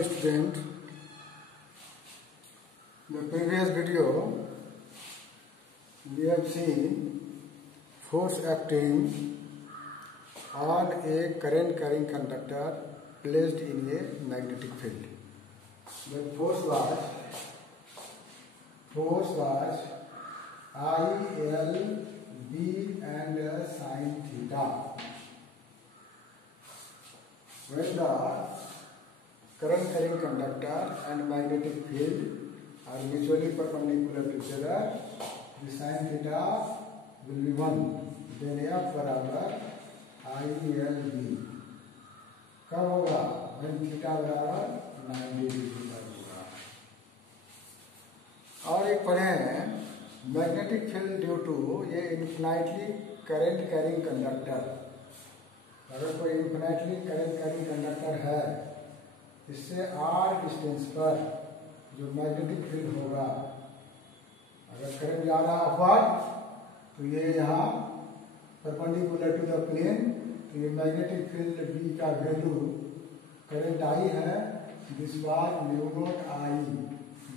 Hello student, in the previous video we have seen force acting on a current carrying conductor placed in a magnetic field. The force was I, L, B and sin theta. When the current carrying conductor and magnetic field are mutually perpendicular to each other, the sin theta will be 1. Then F बराबर I L B कब होगा? when theta बराबर 90 degree पर होगा. और एक पढ़े हैं मैग्नेटिक फील्ड ड्यू टू ये इन्फिनाइटली करंट कैरिंग कंडक्टर. अगर कोई इन्फिनाइटली करंट कैरिंग कंडक्टर है, इससे r डिस्टेंस पर जो मैग्नेटिक फील्ड होगा, अगर करंट जा रहा अपवर्ड तो ये यहाँ परपेंडिकुलर टू द प्लेन, तो ये मैग्नेटिक फील्ड B का वैल्यू करंट I है, this was mu not I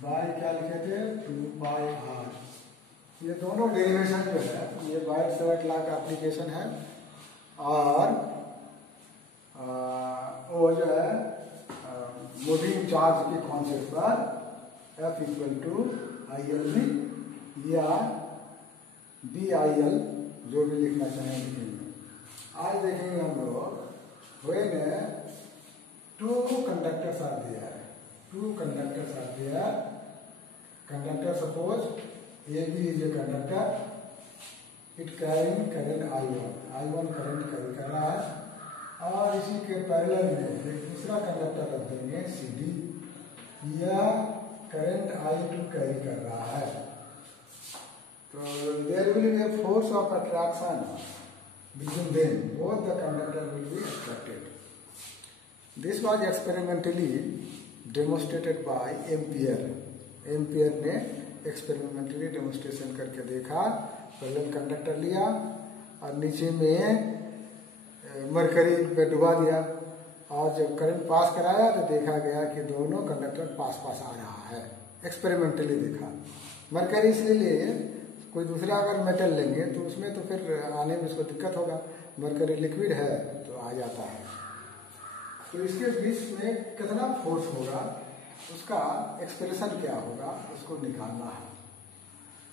by क्या लिखे थे 2 पाई r. ये दोनों डेरिवेशन जो है ये वाइट-सेवर्ट लॉ का एप्लीकेशन है और वो जो है मूविंग चार्ज के कॉन्सेप्ट पर F इक्वल टू ILB या BIL जो भी लिखना चाहें लिखेंगे. आज देखेंगे हम लोग when two conductors are there. Conductor, suppose AB is a conductor, it carrying current I1 current carry कर रहा है और इसी के पैरेलल में एक दूसरा कंडक्टर रख देंगे CD, यह करंट I2 कैरी कर रहा है. तो there will be a force of attraction between them, both the conductor will be attracted. This was experimentally demonstrated by Ampere. Ampere ने एक्सपेरिमेंटली डेमोन्स्ट्रेशन करके देखा. पैरेलल कंडक्टर लिया और नीचे में मरकरी पे डुबा दिया और जब करंट पास कराया तो देखा गया कि दोनों कंडक्टर पास आ रहा है. एक्सपेरिमेंटली देखा. मरकरी इसलिए लिए, कोई दूसरा अगर मेटल लेंगे तो उसमें तो फिर आने में उसको दिक्कत होगा. मरकरी लिक्विड है तो आ जाता है. तो इसके बीच में कितना फोर्स होगा, उसका एक्सप्रेशन क्या होगा, उसको निकालना है.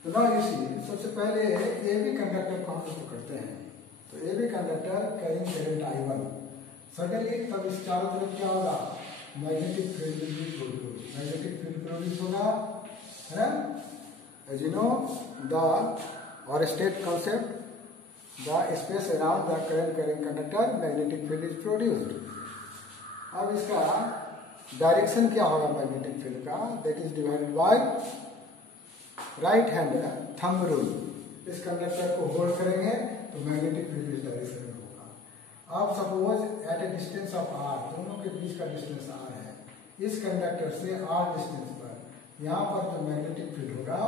तो ना इसी सबसे पहले ए बी कंडक्टर को हम लोग करते हैं. तो A B conductor carrying current I1 suddenly तब इस चारों तरफ क्या होगा, मैग्नेटिक फील्ड भी प्रोड्यूस. मैग्नेटिक फील्ड प्रोड्यूस होगा, है ना. As you know the Oersted concept, the space around the current carrying conductor magnetic field is produced. अब इसका डायरेक्शन क्या होगा मैग्नेटिक फील्ड का, that is divided by right hand thumb rule. इस conductor को होल्ड करेंगे तो magnetic field इस डायरेक्शन में होगा. अब suppose at a distance of r, दोनों के बीच का डिस्टेंस r है, इस कंडक्टर से r डिस्टेंस पर यहाँ पर जो मैग्नेटिक फील्ड होगा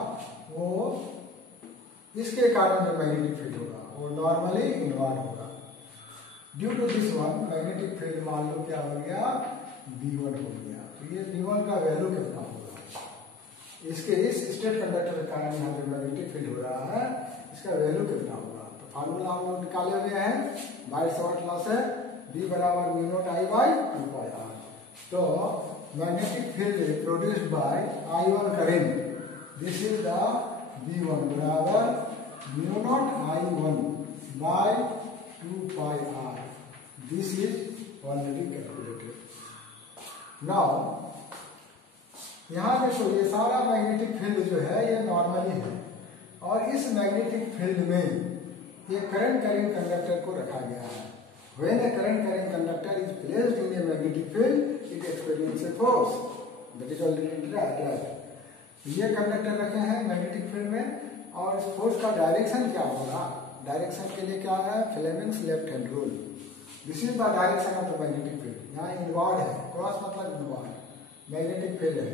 वो इसके कारण जो मैग्नेटिक फील्ड होगा वो नॉर्मली इनवर्ड होगा. Due to this one magnetic field मान लो क्या हो गया, B1 हो गया. तो ये B1 का वैल्यू कितना होगा, इसके इस स्टेट कंडक्टर के कारण यहाँ जो मैग्नेटिक फील्ड हो रहा है इसका वैल्यू कितना होगा. तो फार्मूला हम लोग निकाले हुए हैं वाइट-सेवर्ट लॉ से, B बराबर mu not I by 2 pi r. तो magnetic field produced by I1 current, this is the B1 बराबर mu not I1 by 2 pi r. This is already calculated. Now यहाँ देखो ये सारा मैग्नेटिक फील्ड जो है ये नॉर्मली है और इस मैग्नेटिक फील्ड में ये करंट कैरिंग कंडक्टर को रखा गया है. When A current carrying conductor is placed in a magnetic field it experiences a force that is already drive. ये कंडक्टर रखे हैं मैग्नेटिक फील्ड में और इस फोर्स का डायरेक्शन क्या होगा. डायरेक्शन के लिए क्या है, Fleming's left hand rule. This is the direction of the magnetic field. यहाँ इनवर्ड है, क्रॉस मतलब इनवर्ड मैग्नेटिक फील्ड है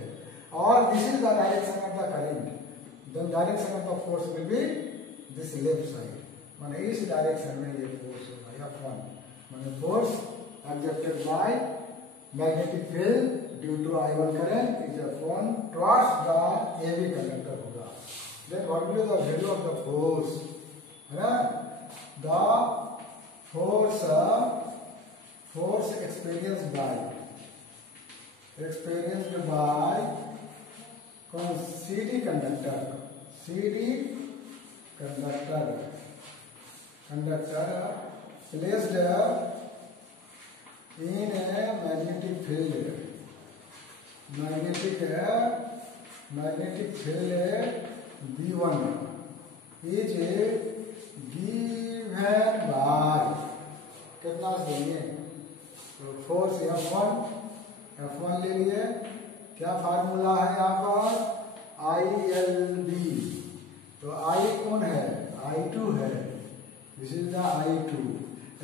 और this is the direction of the current. The direction of the force will be this left side. माने इस डायरेक्शन में ये फोर्स होगा F1, माने force accepted by magnetic field due to I1 current is upon towards the AB conductor होगा। Then what will be the value of the force, है ना, द फोर्स एक्सपीरियंस्ड बाय कौन, CD conductor placed in a magnetic field B1 is given by कितना देंगे, तो force F1 ले लिए, क्या फार्मूला है यहाँ पर, ILB, तो I कौन है, I2 है, this is the I2,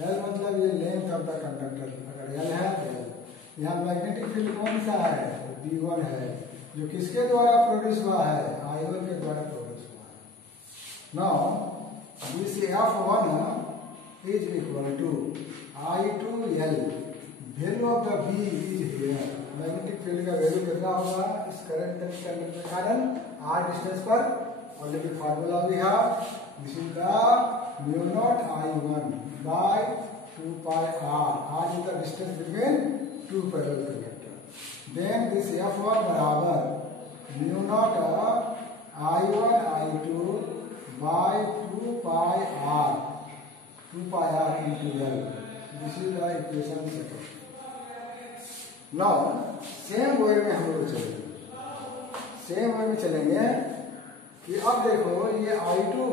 L मतलब ये लेंथ ऑफ द कंडक्टर, अगर L है तो L, यहाँ मैग्नेटिक फील्ड कौन सा है, B1 है, जो किसके द्वारा प्रोड्यूस हुआ है, I1 के द्वारा प्रोड्यूस हुआ है। Now this F1 is equal to I2L, value of the B is here, magnetic field का वैल्यू कितना होगा इस करंट कंडक्टर के कारण r डिस्टेंस पर, ऑलरेडी फार्मूला भी है, this is the mu not I1 by 2 pi r is the distance between two parallel conductor, then this F1 बराबर mu not I1 I2 by 2 pi r into L, this is the equation second. Now same way में हम लोग चलेंगे कि अब देखो ये I2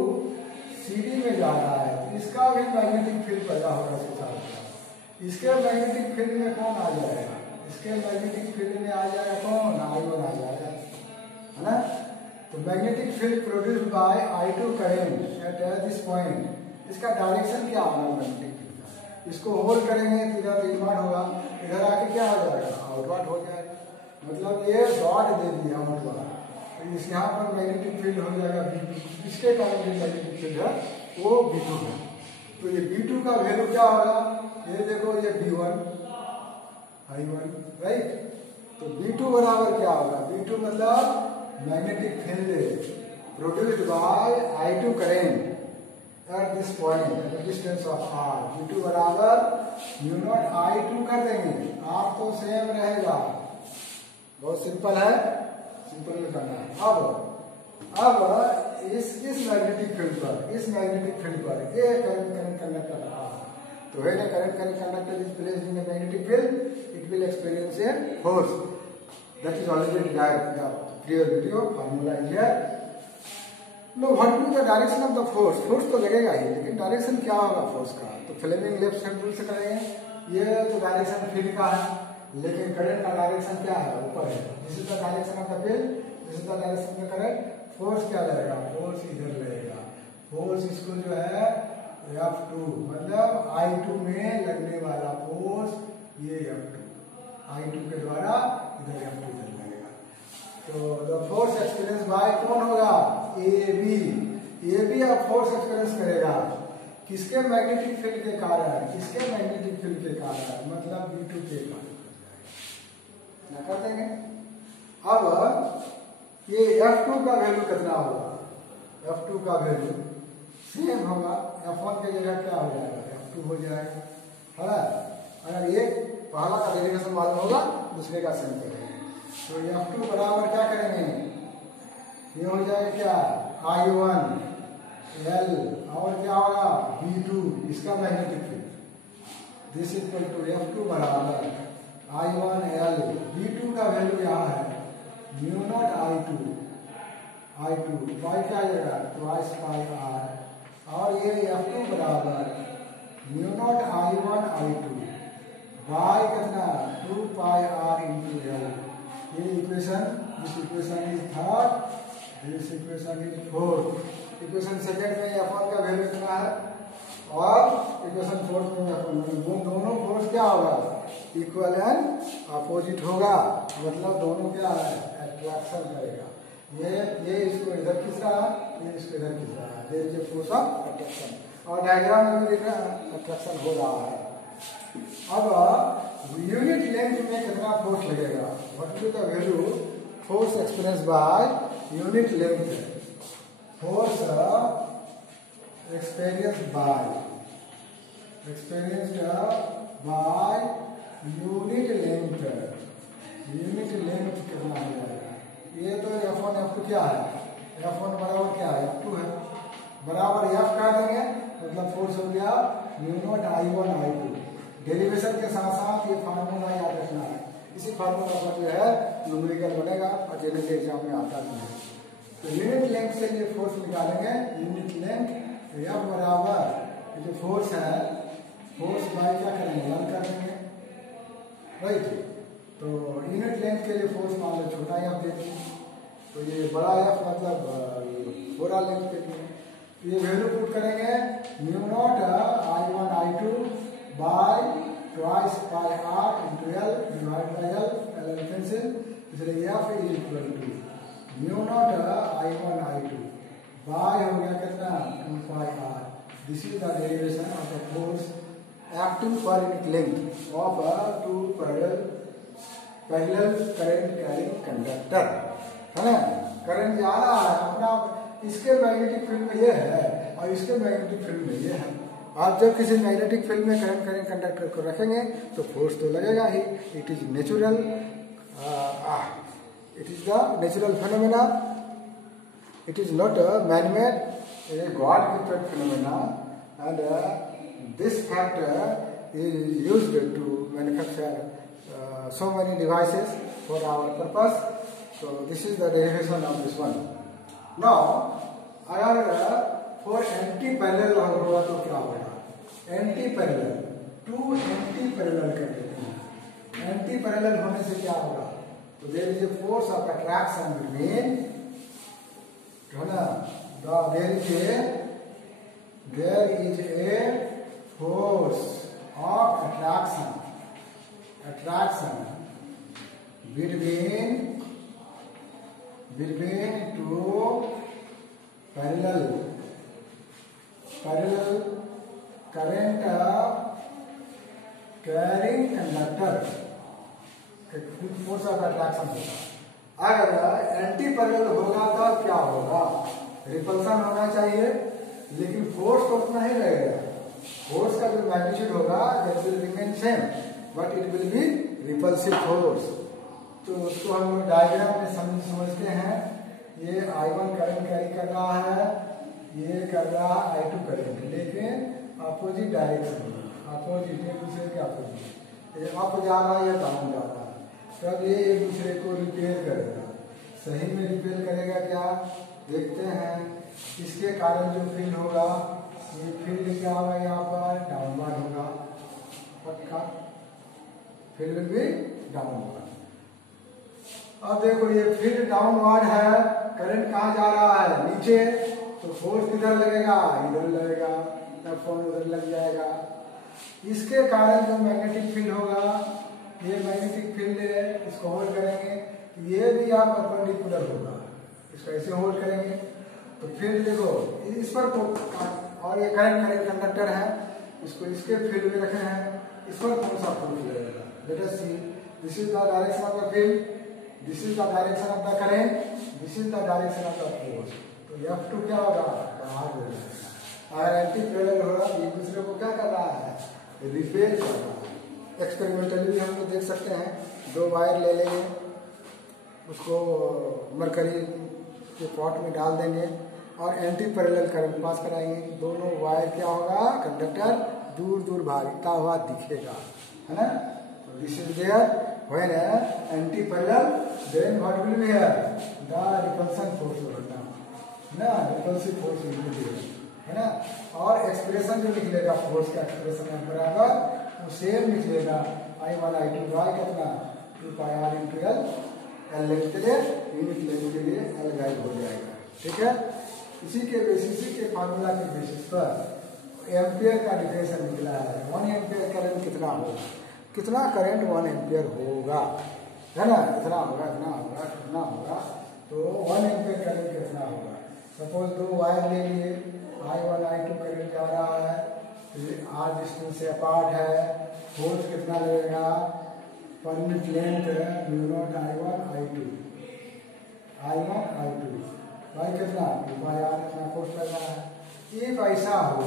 CD में जा रहा है, तो इसका भी मैग्नेटिक फील्ड पैदा होगा इसके साथ, इसके मैग्नेटिक फील्ड में कौन आ जाएगा, इसके मैग्नेटिक फील्ड में आ जाएगा कौन, I1 आ जाएगा, है ना, तो magnetic field produced bye I2 current at this point, इसका डायरेक्शन क्या होगा मैग्नेटिक फील्ड का, इसको होल्ड करेंगे तो इधर इनवर्ट होगा, इधर आके क्या हो जाएगा, आउटवर्ड हो जाएगा, मतलब ये डॉट दे दिया आउटवर्ड, तो इस यहाँ पर मैग्नेटिक फील्ड हो जाएगा B2, इसके कारण जो मैग्नेटिक फील्ड है वो B2 है, तो ये B2 का वैल्यू क्या होगा, ये देखो ये B1 I1 राइट, तो B2 बराबर क्या होगा, B2 मतलब magnetic field produced bye I2 current at this point at the distance of r, V2 बराबर म्यू नॉट I2 कर देंगे, r तो सेम रहेगा, बहुत सिंपल है, सिंपल में करना है। अब इस मैग्नेटिक फील्ड पर ये करंट कंडक्टर रहा, तो when a current conductor is placed in a magnetic field, it will experience a force, that is already derived, the previous video formula is here। Know what will the direction of the force, force तो लगेगा ही, लेकिन direction क्या होगा force का, तो Fleming left hand rule से करेंगे, ये तो डायरेक्शन फील्ड का है, लेकिन करंट का डायरेक्शन क्या है, ऊपर है, this is the direction of the field, this is the direction of the current, force क्या लगेगा, फोर्स इधर लगेगा, फोर्स इसको जो है F2 मतलब I2 में लगने वाला फोर्स ये F2, I2 के द्वारा इधर F2 लगेगा, तो द फोर्स एक्सपीरियंस बाय कौन होगा, AB अब फोर्स एक्सपीरियंस करेगा किसके मैग्नेटिक फील्ड के कारण, मतलब B2 के कारण ना कर देंगे। अब ये F2 का वैल्यू कितना होगा, F2 का वैल्यू सेम होगा, F1 के जगह क्या हो जाएगा, F2 हो जाएगा, है ना, अगर ये पहला का डेरिवेशन मालूम होगा दूसरे का सेम करेंगे, तो F2 बराबर क्या करेंगे, ये हो जाएगा क्या I1 L और क्या होगा B2, इसका magnetic field, this is equal to F2 बराबर I1 L, B2 का वैल्यू यहाँ है म्यू नॉट I2 बाई क्या आएगा ट्वाइस पाई R, और ये F2 बराबर mu not I1 I2 by कितना 2 पाई R इंटू L, ये equation, this equation is third, this equation is fourth, equation second में F1 का वैल्यू कितना है और इक्वेशन फोर्थ में F1, दोनों फोर्स क्या होगा इक्वल एंड अपोजिट होगा, मतलब दोनों क्या है अट्रैक्शन करेगा, ये इसको इधर खींच रहा है, ये इसको इधर खींच रहा है, there is a force of attraction, और डायग्राम में भी देख रहा है अट्रैक्शन हो रहा है, अब यूनिट लेंथ में कितना फोर्स लगेगा, what is the value force experience by unit length, force experience by unit length, unit length कितना हो जाएगा, ये तो F1 F2 क्या है, F1 बराबर क्या है F2 है, बराबर F कर देंगे मतलब फोर्स हो गया mu naught I1 I2। Derivation के साथ साथ ये फार्मूला याद रखना है, इसी फार्मूला पर जो है न्यूमेरिकल बनेगा और जनरल एग्जाम में आता भी है। तो यूनिट लेंथ से ये फोर्स निकालेंगे, यूनिट लेंथ F बराबर जो फोर्स है फोर्स बाय क्या करेंगे L कर देंगे, राइट। तो यूनिट लेंथ के लिए फोर्स मान लो छोटा F दे दिए, तो ये बड़ा F मतलब पूरा लेंथ के लिए ये वैल्यू पुट करेंगे mu not I1 I2 by twice pi R into L divide by L cancel, इसलिए F is equal to mu not I1 I2 by हो गया कितना 2 pi R। This is the derivation of the force acting पर unit length of two parallel current carrying conductor, है ना। Current जा रहा है अपना, इसके मैग्नेटिक फील्ड में ये है और इसके मैग्नेटिक फील्ड में ये है। आप जब किसी मैग्नेटिक फील्ड में करंट कैरिंग कंडक्टर को रखेंगे तो फोर्स तो लगेगा ही, it is natural, it is the natural phenomena, it is not man made, it is god gifted phenomena and this factor is used to manufacture so many devices for our purpose. So this is the derivation of this one. Now अगर for anti parallel होगा तो क्या होगा, anti parallel to anti parallel कर देते हैं। Anti parallel होने से क्या होगा, तो there is a force of attraction between, है ना, देयर इज ए force of attraction between two parallel current carrying conductor, force of attraction होगा। अगर एंटी पैरेलल होगा तब क्या होगा, रिपल्सन होना चाहिए, लेकिन फोर्स तो उतना ही रहेगा, फोर्स का जो मैग्नीट्यूड होगा that will remain same but it will be repulsive force. तो उसको हम लोग डायग्राम में समझते हैं, ये I1 करंट कैरी कर रहा है, ये कर रहा है I2 करंट, लेकिन अपोजिट डायरेक्शन में, अपोजिट एक दूसरे के अपोजिट, ये अप जा रहा है या डाउन जा रहा है, तब ये एक दूसरे को रिपेयर करेगा। सही में रिपेयर करेगा क्या, देखते हैं। इसके कारण जो फील्ड होगा, ये फील्ड क्या होगा, यहाँ पर डाउनवर्ड होगा, पक्का फील्ड भी डाउनवर्ड। अब देखो ये फील्ड डाउनवर्ड है, करंट कहाँ जा रहा है, नीचे, तो फोर्स किधर लगेगा, इधर लगेगा, F1 उधर लग जाएगा। इसके कारण जो मैग्नेटिक फील्ड होगा, ये मैग्नेटिक फील्ड है, इसको होल्ड करेंगे, ये भी आप परपेंडिकुलर होगा, इसको ऐसे होल्ड करेंगे तो फील्ड देखो इस पर तो, और ये करंट कंडक्टर है, इसको इसके फील्ड में रखे हैं, इस पर कौन सा फोर्स लगेगा, let us see, this is the direction of the field, this is the direction of the current, this is the direction of the force. तो F2 क्या होगा, बाहर हो जाएगा। अगर एंटी पैरेलल हो रहा है, एक दूसरे को क्या कर रहा है, रिपेयर कर रहा है। एक्सपेरिमेंटली भी हम लोग देख सकते हैं, दो वायर ले लेंगे, उसको मरकरी के पॉट में डाल देंगे और एंटी पैरेलल करंट पास कराएंगे, दोनों वायर क्या होगा, कंडक्टर दूर दूर भागता हुआ दिखेगा, है ना। तो this is there when anti parallel, then what will be here, the repulsion force होगा ना, repulsive force will be there, है ना। और एक्सप्रेशन जो निकलेगा फोर्स का एक्सप्रेशन बराबर वो सेम निकलेगा, I1 I2 बाय कितना 2 pi R into L, L length के लिए, यूनिट लेंथ के लिए L गाइड हो जाएगा, ठीक है। इसी के बेसिस के फार्मूला के बेसिस पर एम्पियर का डिफिनेशन निकला है। 1 एम्पियर करंट कितना होगा, कितना करंट 1 एम्पियर होगा, है ना, इतना होगा, इतना होगा, इतना होगा, तो 1 एम्पियर करंट कितना होगा। सपोज दो वायर ले लिए, I1 I2 करंट जा रहा है, आर डिस्टेंस से अपार्ट है, फोर्स कितना लगेगा, पर unit length mu naught I1 I2 भाई कितना 2πr इतना फोर्स लगा है। एक ऐसा हो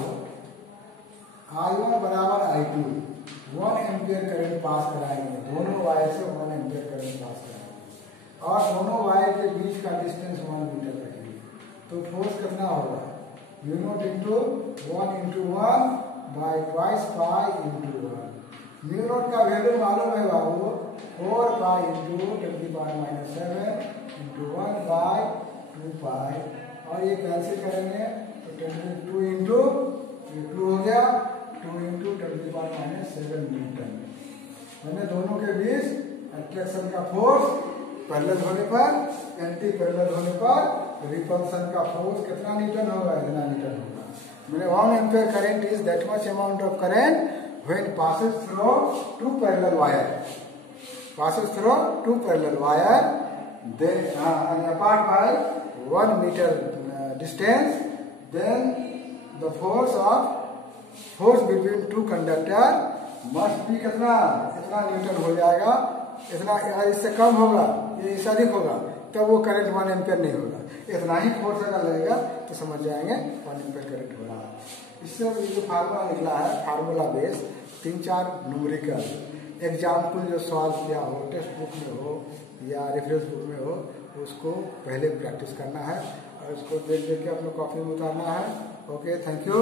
I1 बराबर I2 1 एम्पियर करंट पास कराएंगे, दोनों वायर से 1 एम्पियर करंट पास कराएंगे और दोनों वायर के बीच का डिस्टेंस 1 मीटर रखेंगे, तो फोर्स कितना होगा mu naught into 1 into 1 by twice pi into 1। Mu naught का वैल्यू मालूम है बाबू 4 पाई इंटू 10⁻⁷ इंटू 1 बाई 2 पाई, और ये कैंसिल करेंगे तो 2 इंटू 2 हो गया 2 इंटू 10⁻⁷ न्यूटन। मैंने दोनों के बीच अट्रैक्शन का फोर्स पैरेलल होने पर, एंटी पैरेलल होने पर रिपल्सन का फोर्स कितना न्यूटन होगा, इतना न्यूटन होगा। मैंने 1 ampere current is that much amount of current when passes through two parallel wire, then and apart by 1 meter distance, then the force between two conductor must be कितना Newton हो जाएगा, इतना, इससे कम होगा, ये इससे अधिक होगा तब वो करंट 1 एम्पियर नहीं होगा। इतना ही फोर्स अगर लगेगा तो समझ जाएंगे 1 एम्पियर करंट हो रहा है। इससे जो फार्मूला निकला है, फार्मूला बेस 3-4 न्यूमेरिकल एग्जाम्पल जो सॉल्व किया हो, टेक्स्ट बुक में हो या रेफरेंस बुक में हो, उसको पहले प्रैक्टिस करना है और उसको देख के अपने कॉपी में उतारना है। Okay, thank you.